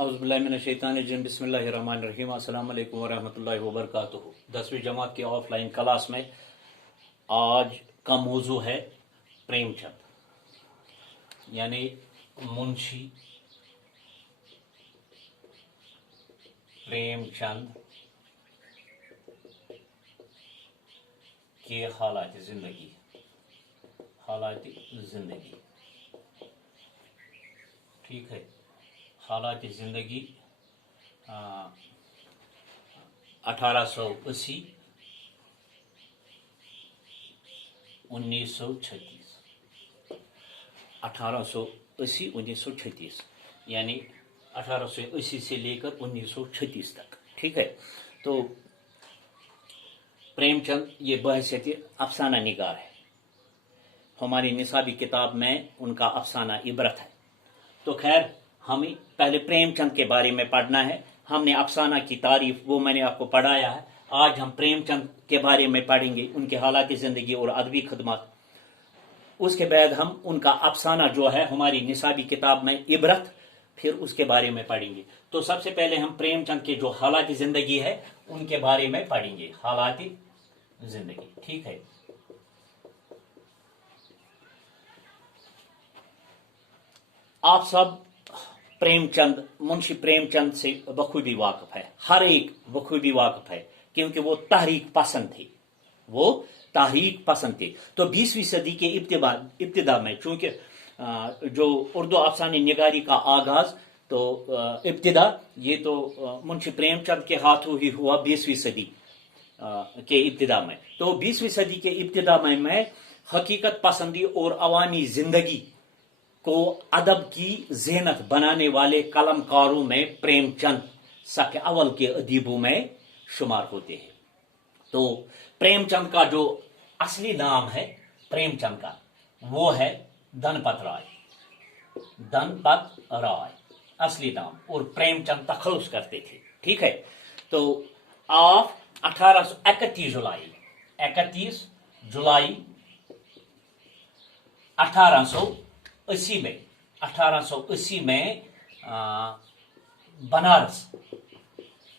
औज़ुबिल्लाहिमिनश्शैतानिर्रजीम बिस्मिल्लाहिर्रहमानिर्रहीम अस्सलाम वालेकुम वरहमतुल्लाहि वबरकातुहू। 10वीं जमात की ऑफलाइन क्लास में आज का मौजू है प्रेमचंद यानी मुंशी प्रेमचंद के हालात जिंदगी। ठीक है, हालात ज़िंदगी 1880 1936 1880 1936 यानी 1880 से लेकर 1936 तक। ठीक है, तो प्रेमचंद ये बहैसियत अफसाना निगार है। हमारी निसाबी किताब में उनका अफसाना इबरत है। तो खैर, हमें पहले प्रेमचंद के बारे में पढ़ना है। हमने अफसाना की तारीफ वो मैंने आपको पढ़ाया है। आज हम प्रेमचंद के बारे में पढ़ेंगे, उनके हालात ज़िंदगी और अदबी खदमात। उसके बाद हम उनका अफसाना जो है हमारी निसाबी किताब में इबरत, फिर उसके बारे में पढ़ेंगे। तो सबसे पहले हम प्रेमचंद के जो हालात ज़िंदगी है उनके बारे में पढ़ेंगे। हालात ज़िंदगी, ठीक है। आप सब प्रेमचंद, मुंशी प्रेमचंद से बखूबी वाकिफ है, हर एक बखूबी वाकिफ है, क्योंकि वो तहरीक पसंद थे। तो 20वीं सदी के इब्तिदा में, चूंकि जो उर्दू अफसाने निगारी का आगाज तो इब्तिदा ये तो मुंशी प्रेमचंद के हाथों ही हुआ 20वीं सदी के इब्तिदा में। तो 20वीं सदी के इब्तिदा में हकीकत पसंदी और अवामी जिंदगी को अदब की ज़ीनत बनाने वाले कलमकारों में प्रेमचंद सफ़े अव्वल के अदीबों में शुमार होते हैं। तो प्रेमचंद का जो असली नाम है प्रेमचंद का, वो है धनपत राय असली नाम, और प्रेमचंद तखल्लुस करते थे। ठीक है, तो आप 31 जुलाई 1880 में बनारस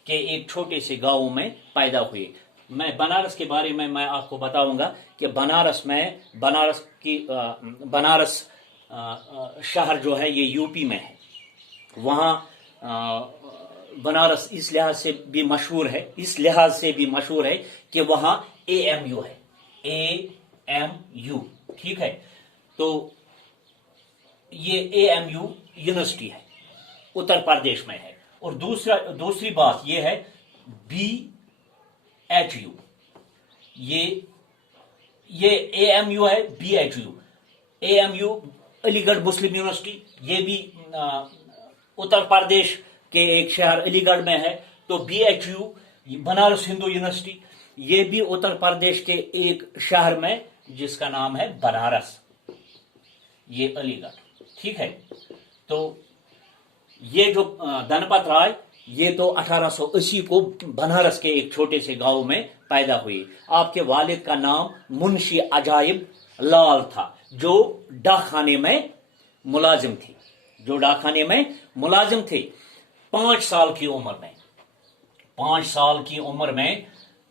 के एक छोटे से गांव में पैदा हुए। मैं बनारस के बारे में मैं आपको बताऊंगा कि बनारस शहर जो है ये यूपी में है। वहाँ बनारस इस लिहाज से भी मशहूर है कि वहाँ AMU है, AMU। ठीक है, तो ये AMU यूनिवर्सिटी है, उत्तर प्रदेश में है। और दूसरी बात ये है BHU, ये AMU है, AMU अलीगढ़ मुस्लिम यूनिवर्सिटी, ये भी उत्तर प्रदेश के एक शहर अलीगढ़ में है। तो BHU बनारस हिंदू यूनिवर्सिटी, ये भी उत्तर प्रदेश के एक शहर में जिसका नाम है बनारस, ये अलीगढ़। ठीक है, तो ये जो धनपत राय, ये तो 1880 को बनारस के एक छोटे से गांव में पैदा हुई। आपके वालिद का नाम मुंशी अजाइब लाल था, जो डाकखाने में मुलाजिम थे। 5 साल की उम्र में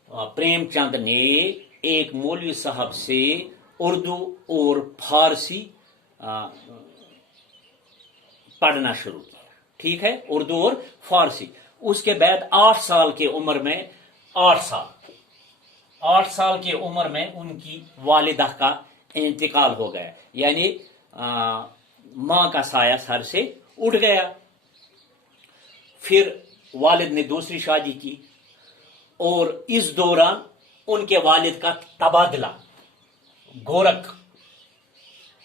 प्रेमचंद ने एक मौलवी साहब से उर्दू और फारसी पढ़ना शुरू किया। ठीक है, उर्दू और फारसी। उसके बाद 8 साल की उम्र में उनकी वालिदा का इंतकाल हो गया, यानी मां का साया सर से उठ गया। फिर वालिद ने दूसरी शादी की, और इस दौरान उनके वालिद का तबादला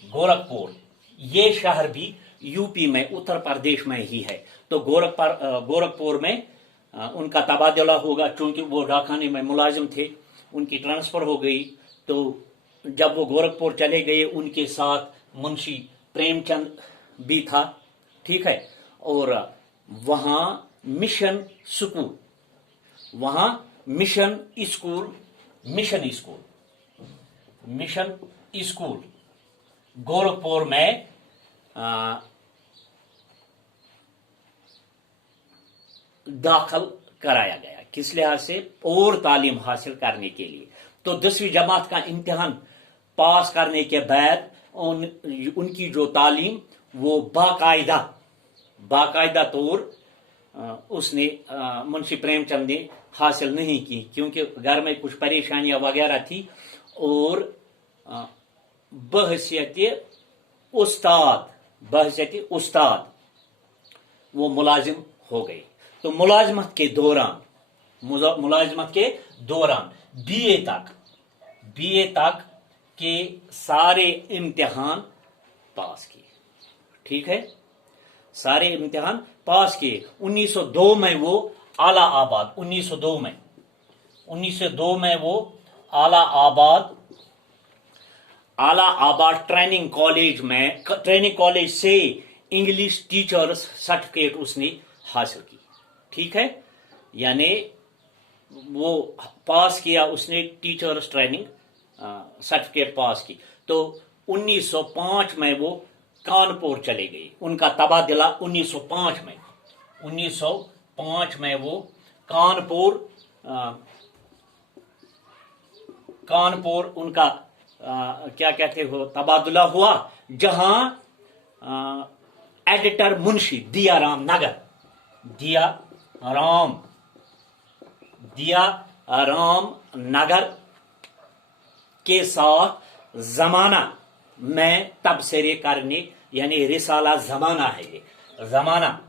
गोरखपुर, ये शहर भी यूपी में उत्तर प्रदेश में ही है। तो गोरखपुर में उनका तबादला होगा, चूंकि वो डाकखाने में मुलाजिम थे, उनकी ट्रांसफर हो गई। तो जब वो गोरखपुर चले गए, उनके साथ मुंशी प्रेमचंद भी था। ठीक है, और वहाँ मिशन स्कूल गोरखपुर में दाखिल कराया गया, किस लिहाज से, और तालीम हासिल करने के लिए। तो 10वीं जमात का इम्तिहान पास करने के बाद उनकी जो तालीम वो बाकायदा तौर उसने मुंशी प्रेमचंद ने हासिल नहीं की, क्योंकि घर में कुछ परेशानियां वगैरह थी, और बहसियत उस्ताद वो मुलाजिम हो गए। तो मुलाजमत के दौरान बीए तक के सारे इम्तिहान पास किए, ठीक है, सारे इम्तिहान पास किए। 1902 में वो आला आबाद ट्रेनिंग कॉलेज से इंग्लिश टीचर्स सर्टिफिकेट उसने हासिल की, ठीक है, यानी वो पास किया उसने, टीचर्स ट्रेनिंग सर्टिफिकेट पास की। तो 1905 में वो कानपुर चले गए, उनका तबादला 1905 में वो कानपुर उनका क्या कहते हो तबादला हुआ, जहां एडिटर मुंशी दिया राम नगर के साथ जमाना में तबसरे करने, यानी रिसाला जमाना है ये जमाना,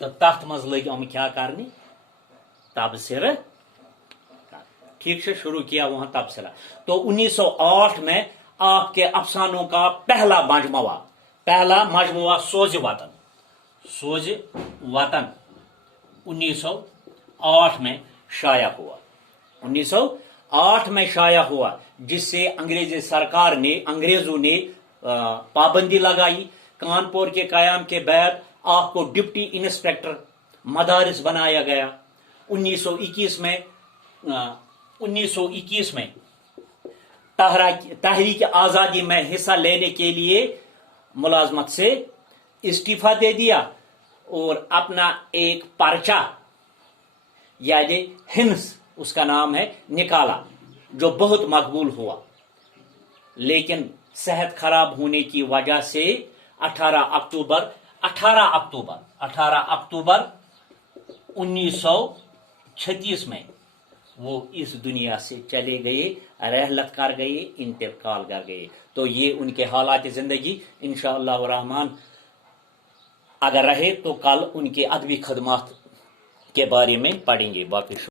तो तथ मज लग हम क्या करने, तबसर, ठीक से शुरू किया वहां तबसरा। तो 1908 में आपके अफसानों का पहला मजमुआ सोज वतन 1908 में शाया हुआ, जिससे अंग्रेजों ने पाबंदी लगाई। कानपुर के कयाम के बाद आपको डिप्टी इंस्पेक्टर मदारिस बनाया गया। 1921 में तहरीक आजादी में हिस्सा लेने के लिए मुलाजमत से इस्तीफा दे दिया और अपना एक पर्चा यानी हिंस उसका नाम है निकाला, जो बहुत मकबूल हुआ, लेकिन सेहत खराब होने की वजह से 18 अक्टूबर 1936 में वो इस दुनिया से चले गए, रहलत कर गए, इंतकाल कर गए। तो ये उनके हालात जिंदगी इंशाअल्लाह रहमान अगर रहे तो कल उनके अदबी खदमात के बारे में पढ़ेंगे। बाकी